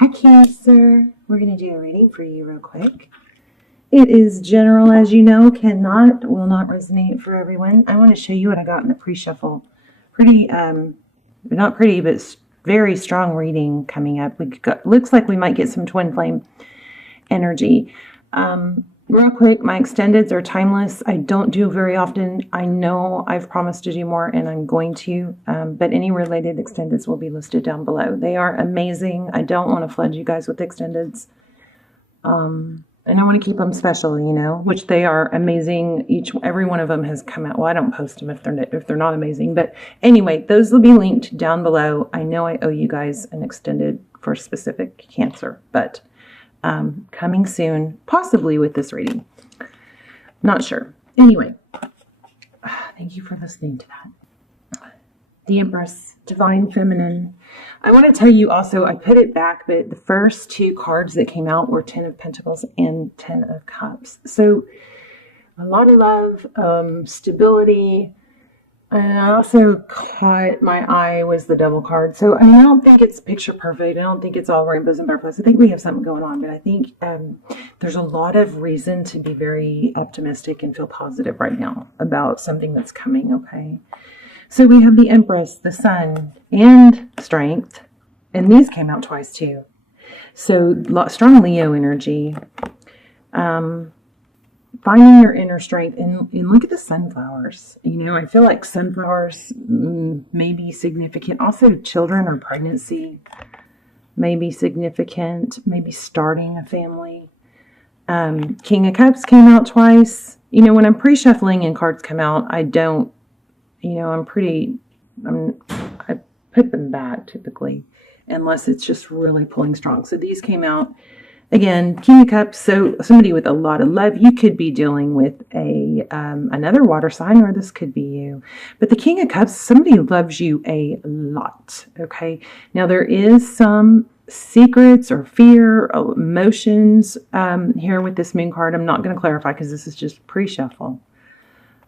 Hi Cancer, we're going to do a reading for you real quick. It is general, as you know, will not resonate for everyone. I want to show you what I got in the pre-shuffle. Pretty, not pretty, but very strong reading coming up. Looks like we might get some twin flame energy. Real quick, my extendeds are timeless. I don't do very often. I know I've promised to do more and I'm going to, but any related extendeds will be listed down below. They are amazing. I don't want to flood you guys with extendeds. And I want to keep them special, you know, which they are amazing. Every one of them has come out. Well, I don't post them if they're not amazing, but anyway, those will be linked down below. I know I owe you guys an extended for specific Cancer, but coming soon, possibly with this reading. Not sure. Anyway, thank you for listening to that. The Empress, Divine Feminine. I want to tell you also, I put it back, but the first two cards that came out were 10 of Pentacles and 10 of Cups. So a lot of love, stability. And I also caught my eye was the Devil card. So I mean, I don't think it's picture perfect. I don't think it's all rainbows and butterflies. I think we have something going on, but I think there's a lot of reason to be very optimistic and feel positive right now about something that's coming, okay? So we have the Empress, the Sun, and Strength. And these came out twice too. So strong Leo energy. Finding your inner strength, and look at the sunflowers. You know, I feel like sunflowers may be significant. Also, children or pregnancy may be significant. Maybe starting a family. King of Cups came out twice. You know, when I'm pre-shuffling and cards come out, I don't, you know, I put them back typically, unless it's just really pulling strong. So these came out. Again, King of Cups, so somebody with a lot of love. You could be dealing with another water sign, or this could be you. But the King of Cups, somebody loves you a lot, okay? Now, there is some secrets or fear, emotions here with this Moon card. I'm not going to clarify because this is just pre-shuffle.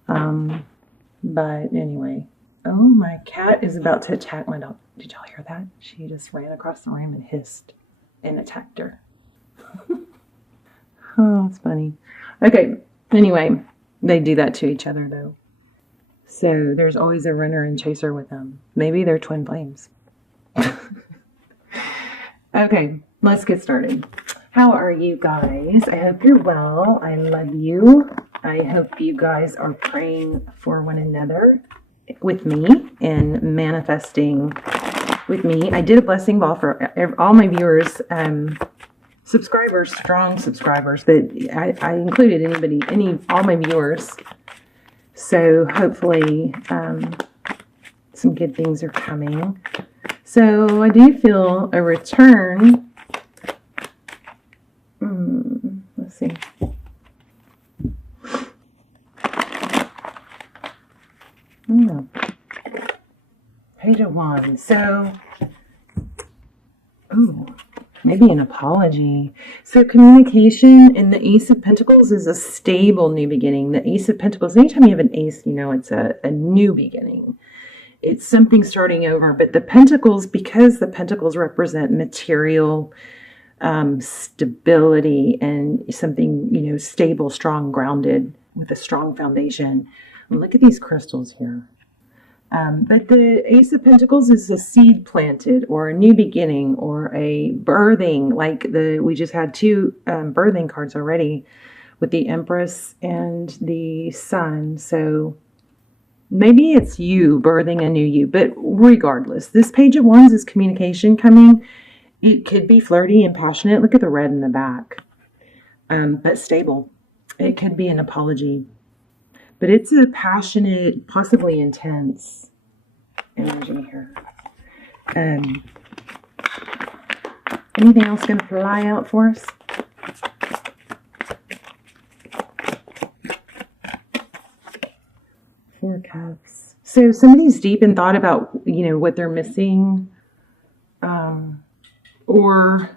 But anyway, oh, my cat is about to attack my dog. Did y'all hear that? She just ran across the room and hissed and attacked her. Oh, it's funny. Okay, anyway, they do that to each other though. So there's always a runner and chaser with them. Maybe they're twin flames. Okay, let's get started. How are you guys? I hope you're well. I love you. I hope you guys are praying for one another with me and manifesting with me. I did a blessing ball for all my viewers, subscribers, strong subscribers, but I included all my viewers. So hopefully some good things are coming. So I do feel a return. Let's see. Page of Wands. So, maybe an apology. So communication in the Ace of Pentacles is a stable new beginning. The Ace of Pentacles, anytime you have an ace, you know it's a new beginning. It's something starting over. But the Pentacles, because the Pentacles represent material stability and something, you know, stable, strong, grounded with a strong foundation. Look at these crystals here. But the Ace of Pentacles is a seed planted or a new beginning or a birthing. Like we just had two birthing cards already with the Empress and the Sun. So maybe it's you birthing a new you. But regardless, this Page of Wands is communication coming. It could be flirty and passionate. Look at the red in the back. But stable. It could be an apology. But it's a passionate, possibly intense energy here. Anything else going to fly out for us? Four Cups. So somebody's deep in thought about, you know, what they're missing. Or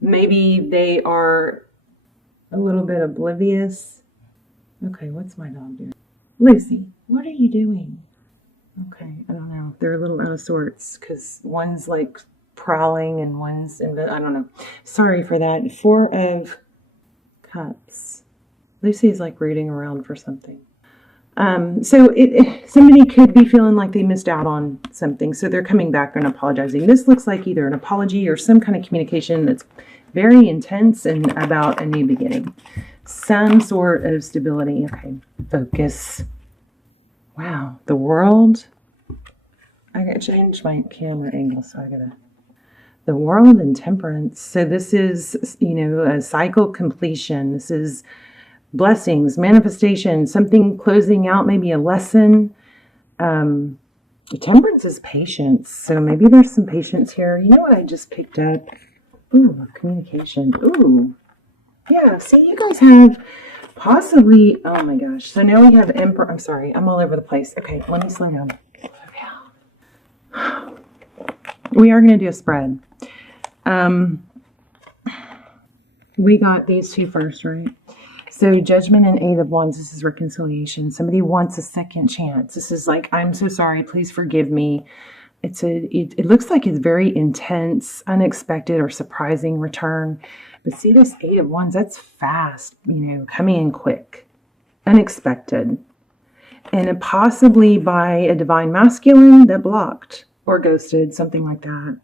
maybe they are a little bit oblivious. Okay, what's my dog doing? Lucy, what are you doing? Okay, I don't know. They're a little out of sorts because one's like prowling and one's I don't know. Sorry for that. 4 of Cups. Lucy's like rooting around for something. So somebody could be feeling like they missed out on something, so they're coming back and apologizing. This looks like either an apology or some kind of communication that's very intense and about a new beginning. Some sort of stability. Okay, focus. Wow, the world. I gotta change my camera angle, so I gotta. The world and temperance. So this is, a cycle completion. This is blessings, manifestation, something closing out, maybe a lesson. Temperance is patience. So maybe there's some patience here. You know what I just picked up? Ooh, communication. Ooh. Yeah, see, you guys have possibly, oh my gosh. So now we have Emperor. I'm sorry, I'm all over the place. Okay, let me slow down. Okay. We are going to do a spread. We got these two first, right? So Judgment and 8 of Wands, this is reconciliation. Somebody wants a second chance. This is like, I'm so sorry, please forgive me. It looks like it's very intense, unexpected, or surprising return. But see this 8 of Wands, that's fast, coming in quick, unexpected. And possibly by a divine masculine that blocked or ghosted, something like that.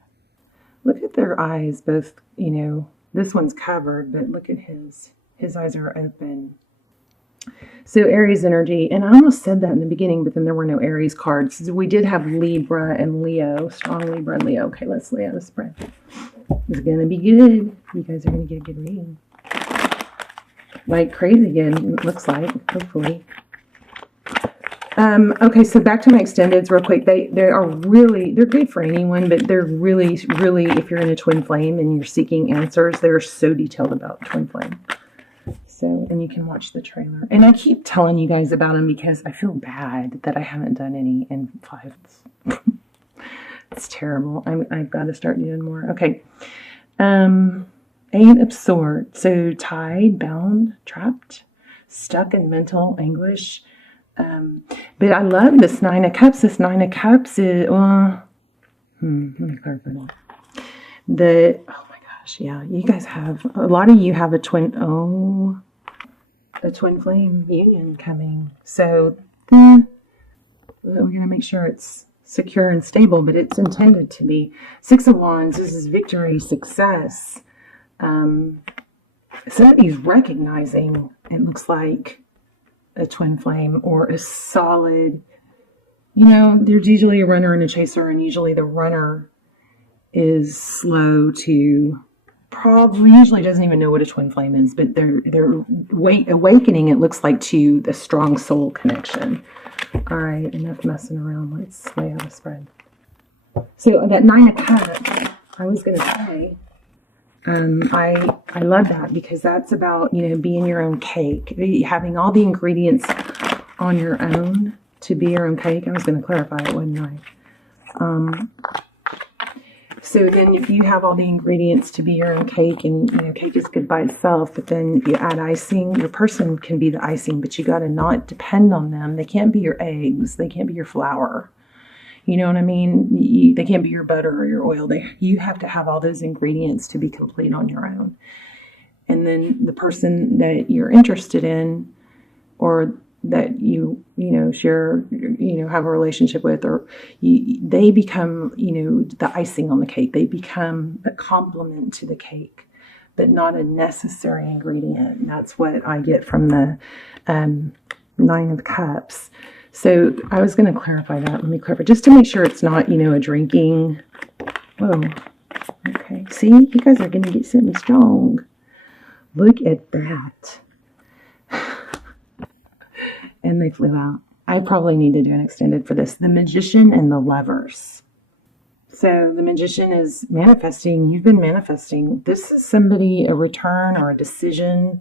Look at their eyes, both, this one's covered, but look at his. His eyes are open. So Aries energy, and I almost said that in the beginning, but then there were no Aries cards. So we did have Libra and Leo, strong Libra and Leo. Okay, let's lay out a spread. It's going to be good. You guys are going to get a good reading. Like crazy good, it looks like, hopefully. Okay, so back to my extendeds real quick. They're good for anyone, but they're really, if you're in a twin flame and you're seeking answers, they're so detailed about twin flame. So, and you can watch the trailer. And I keep telling you guys about them because I feel bad that I haven't done any in 5. It's terrible. I've got to start doing more. Okay. 8 of Swords. So tied, bound, trapped, stuck in mental anguish. But I love this 9 of Cups. This 9 of Cups is, let me clarify that. Oh my gosh, yeah, you guys have, a lot of you have a twin flame union coming. So we're going to make sure it's secure and stable, but it's intended to be. 6 of Wands, this is victory, success. Somebody's recognizing, it looks like, a twin flame or a solid, there's usually a runner and a chaser, and usually the runner is slow to, probably usually doesn't even know what a twin flame is, but they're awakening, it looks like, to the strong soul connection. All right, enough messing around. Let's lay out a spread. So that 9 of Cups, I was going to say, I love that because that's about, being your own cake, having all the ingredients on your own to be your own cake. I was going to clarify it, wasn't I? So then if you have all the ingredients to be your own cake, and, cake is good by itself, but then if you add icing, your person can be the icing, but you got to not depend on them. They can't be your eggs. They can't be your flour. You know what I mean? They can't be your butter or your oil. You have to have all those ingredients to be complete on your own. And then the person that you're interested in, or that you share, have a relationship with, or they become, the icing on the cake. They become a complement to the cake, but not a necessary ingredient. And that's what I get from the 9 of Cups. So I was going to clarify that. Let me clarify, just to make sure it's not, a drinking. Whoa. Okay. See, you guys are going to get something strong. Look at that. And they flew out. I probably need to do an extended for this. The Magician and the Lovers. So the Magician is manifesting. You've been manifesting. This is somebody, a return or a decision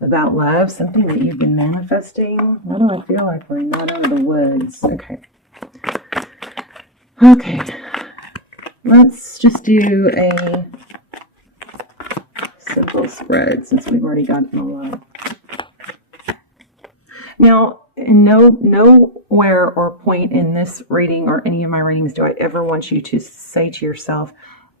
about love, something that you've been manifesting. What do I feel like? We're not out of the woods. Okay. Let's just do a simple spread since we've already gotten a lot. Now, nowhere or point in this reading or any of my readings do I ever want you to say to yourself,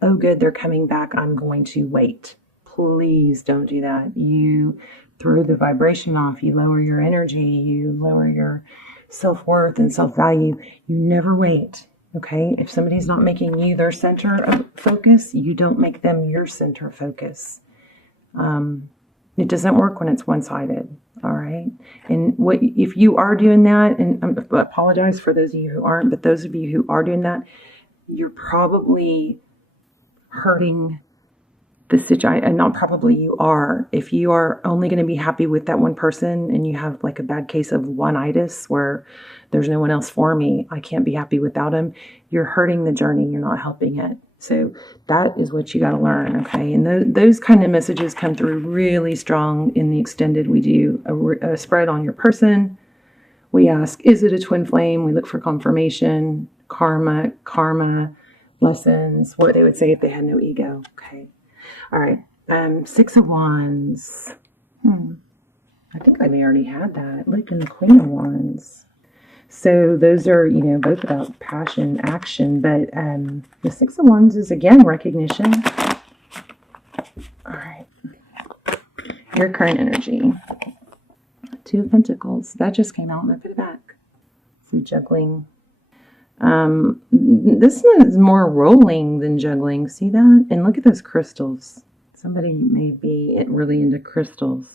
oh good, they're coming back, I'm going to wait. Please don't do that. You throw the vibration off, you lower your energy, you lower your self-worth and self-value. You never wait, okay? If somebody's not making you their center of focus, you don't make them your center of focus. It doesn't work when it's one-sided, all right? And if you are doing that, and I apologize for those of you who aren't, but those of you who are doing that, you're probably hurting the situation, and not probably, you are. If you are only going to be happy with that one person and you have like a bad case of one-itis where there's no one else for me, I can't be happy without him, you're hurting the journey, you're not helping it. So that is what you got to learn, okay? And those kind of messages come through really strong in the extended. We do a spread on your person. We ask, is it a twin flame? We look for confirmation, karma, lessons, what they would say if they had no ego, okay? All right, 6 of Wands. I think I may already had that. Look, in the Queen of Wands. So those are, both about passion, action, but the 6 of Wands is, again, recognition. All right. Your current energy. 2 of Pentacles. That just came out and I put it back. So juggling. This one is more rolling than juggling. See that? And look at those crystals. Somebody may be really into crystals.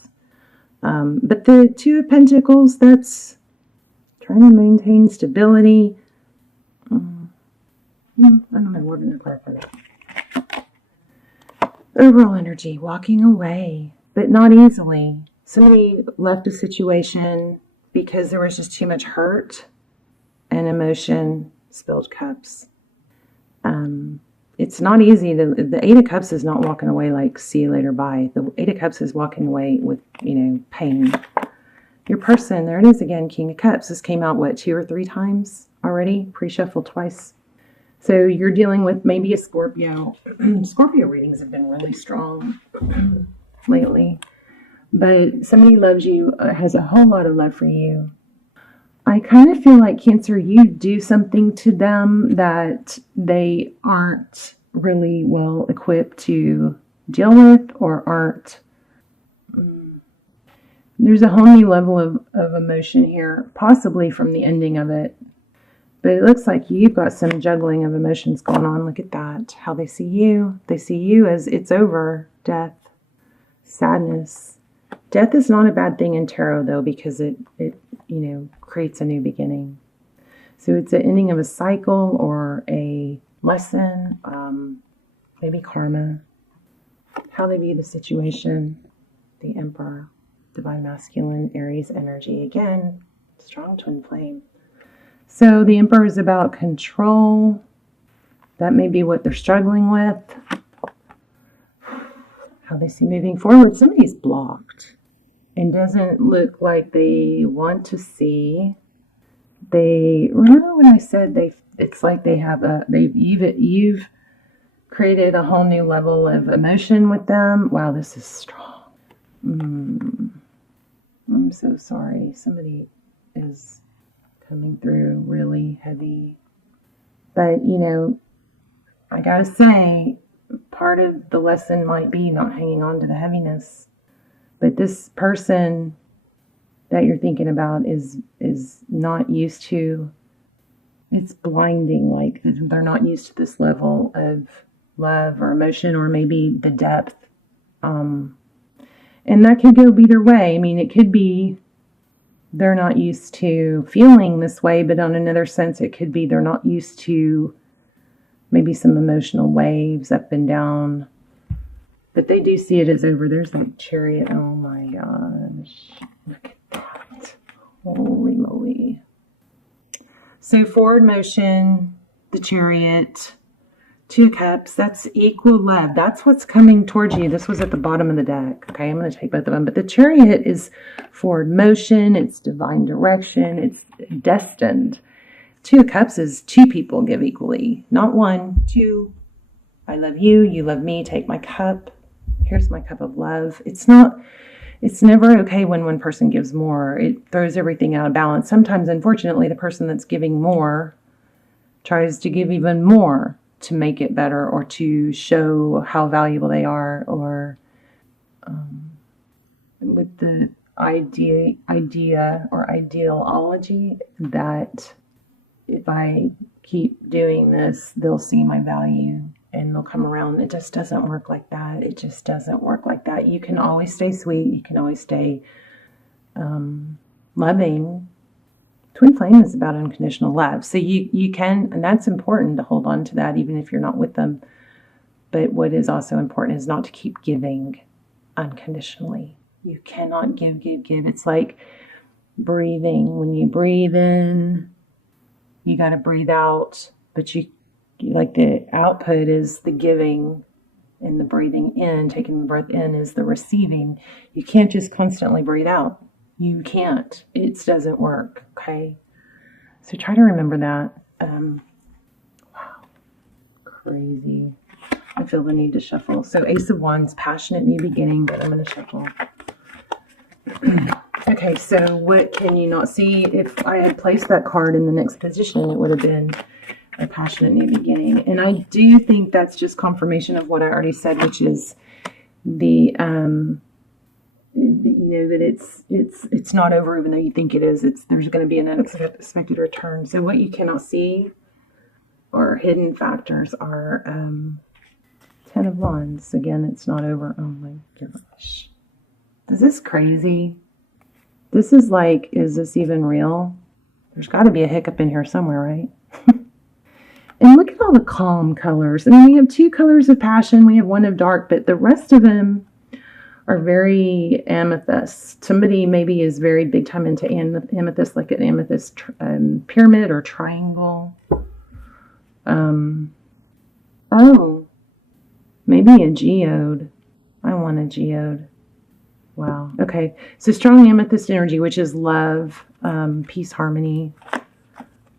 But the 2 of Pentacles, that's trying to maintain stability. I don't know. We're going to clarify that. Overall energy, walking away, but not easily. Somebody left a situation because there was just too much hurt and emotion. Spilled cups. It's not easy the 8 of Cups is not walking away like see you later, bye. The 8 of Cups is walking away with, pain. Your person, there it is again, King of Cups. This came out, 2 or 3 times already? Pre-shuffle twice. So you're dealing with maybe a Scorpio. Scorpio readings have been really strong lately. But somebody loves you, has a whole lot of love for you. I kind of feel like, Cancer, you do something to them that they aren't really well equipped to deal with, or aren't. There's a whole new level of emotion here, possibly from the ending of it. But it looks like you've got some juggling of emotions going on. Look at that, how they see you. They see you as it's over, death, sadness. Death is not a bad thing in tarot, though, because it creates a new beginning. So it's an ending of a cycle or a lesson, maybe karma, how they view the situation. The Emperor, Divine Masculine, Aries energy. Again, strong twin flame. So the Emperor is about control. That may be what they're struggling with. How they see moving forward. Somebody's blocked and doesn't look like they want to see. They remember when I said it's like they have you've created a whole new level of emotion with them. Wow, this is strong. I'm so sorry. Somebody is coming through really heavy. But I gotta say, part of the lesson might be not hanging on to the heaviness. But this person that you're thinking about is not used to, it's blinding, like they're not used to this level of love or emotion, or maybe the depth. And that could go either way. I mean, it could be they're not used to feeling this way, but on another sense, it could be they're not used to maybe some emotional waves up and down. But they do see it as over. There's that Chariot. Oh my gosh. Look at that. Holy moly. So forward motion, the Chariot, 2 Cups, that's equal love. That's what's coming towards you. This was at the bottom of the deck. Okay, I'm going to take both of them. But the Chariot is forward motion. It's divine direction. It's destined. 2 Cups is 2 people give equally. Not 1, 2. I love you. You love me. Take my cup. Here's my cup of love. It's never okay when one person gives more. It throws everything out of balance. Sometimes, unfortunately, the person that's giving more tries to give even more. to make it better or to show how valuable they are, or with the idea or ideology that if I keep doing this, they'll see my value and they'll come around. It just doesn't work like that. It just doesn't work like that. You can always stay sweet. You can always stay loving. Twin flame is about unconditional love. So you can, and that's important to hold on to that even if you're not with them. But what is also important is not to keep giving unconditionally. You cannot give. It's like breathing. When you breathe in, you got to breathe out, but you like the output is the giving, and the breathing in, taking the breath in, is the receiving. You can't just constantly breathe out. You can't. It doesn't work. Okay. So try to remember that. Wow. Crazy. I feel the need to shuffle. So Ace of Wands, passionate new beginning, but I'm going to shuffle. Okay, so what can you not see? If I had placed that card in the next position, it would have been a passionate new beginning. And I do think that's just confirmation of what I already said, which is the you know, that it's not over even though you think it is. There's going to be an unexpected return. So what you cannot see or hidden factors are 10 of Wands. Again, it's not over. Oh my gosh. Is this crazy? This is like, is this even real? There's got to be a hiccup in here somewhere, right? And look at all the calm colors. I mean, we have 2 colors of passion. We have 1 of dark, but the rest of them are very amethyst. Somebody maybe is very big time into amethyst, like an amethyst pyramid or triangle. Oh, maybe a geode. I want a geode. Wow. Okay. So strong amethyst energy, which is love, peace, harmony.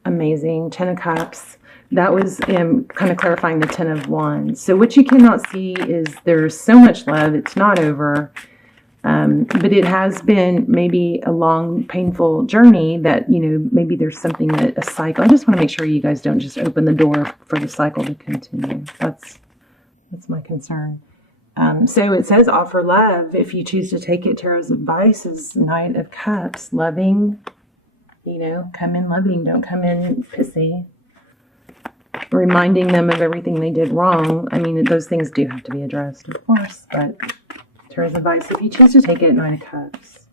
Amazing. 10 of Cups. That was kind of clarifying the 10 of Wands. So what you cannot see is there's so much love. It's not over. But it has been maybe a long, painful journey that, you know, maybe there's something that a cycle. I just want to make sure you guys don't just open the door for the cycle to continue. That's my concern. So it says offer love. If you choose to take it, Tarot's advice is Knight of Cups. Loving, you know, come in loving. Don't come in pissy. Reminding them of everything they did wrong. I mean, those things do have to be addressed, of course. But Tarot's advice, if you choose to take it, Knight of Cups.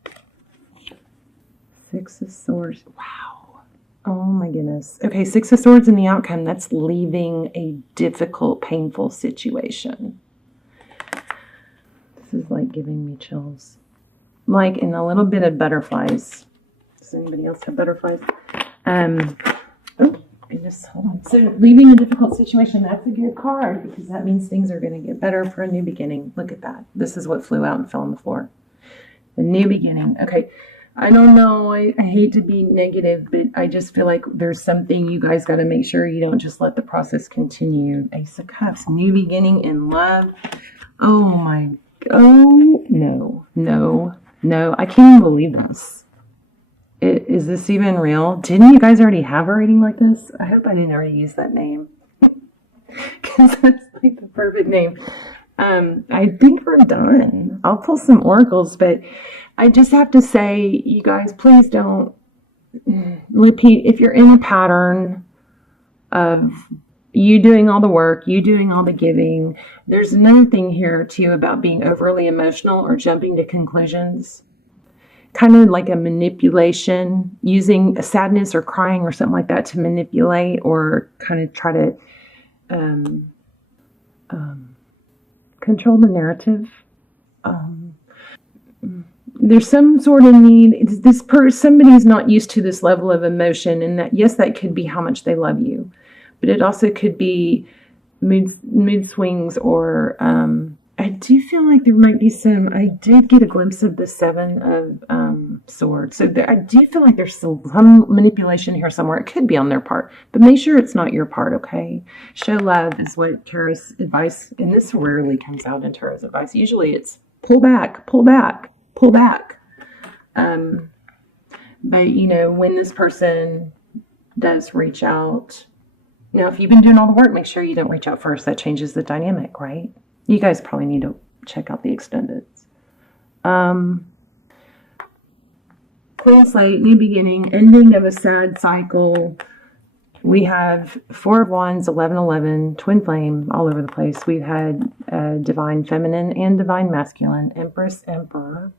6 of Swords. Wow. Oh my goodness. Okay, 6 of Swords in the outcome. That's leaving a difficult, painful situation. This is like giving me chills. Like in a little bit of butterflies. Does anybody else have butterflies? Oh, goodness, hold on. So leaving a difficult situation, that's a good card because that means things are going to get better for a new beginning. Look at that. This is what flew out and fell on the floor. A new beginning. Okay. I don't know. I hate to be negative, but I just feel like there's something you guys got to make sure you don't just let the process continue. Ace of Cups. New beginning in love. Oh my. Oh, no. I can't even believe this. Is this even real? Didn't you guys already have a reading like this? I hope I didn't already use that name. Because that's like the perfect name. I think we're done. I'll pull some oracles, but I just have to say, you guys, please don't repeat. If you're in a pattern of you doing all the work, you doing all the giving, there's another thing here too about being overly emotional or jumping to conclusions. Kind of like a manipulation, using a sadness or crying or something like that to manipulate or kind of try to control the narrative. There's some sort of need. Somebody's not used to this level of emotion, and that, yes, that could be how much they love you. But it also could be mood swings, or I do feel like there might be some. I did get a glimpse of the 7 of Swords, so I do feel like there's still some manipulation here somewhere. It could be on their part, but make sure it's not your part. Okay, show love is what Tarot's advice, and this rarely comes out in Tarot's advice. Usually, it's pull back, pull back, pull back. But you know, when this person does reach out, Now, if you've been doing all the work, make sure you don't reach out first. That changes the dynamic, right? You guys probably need to check out the extendeds. Clean slate, new beginning, ending of a sad cycle. We have Four of Wands, 1111, Twin Flame, all over the place. We've had Divine Feminine and Divine Masculine, Empress, Emperor.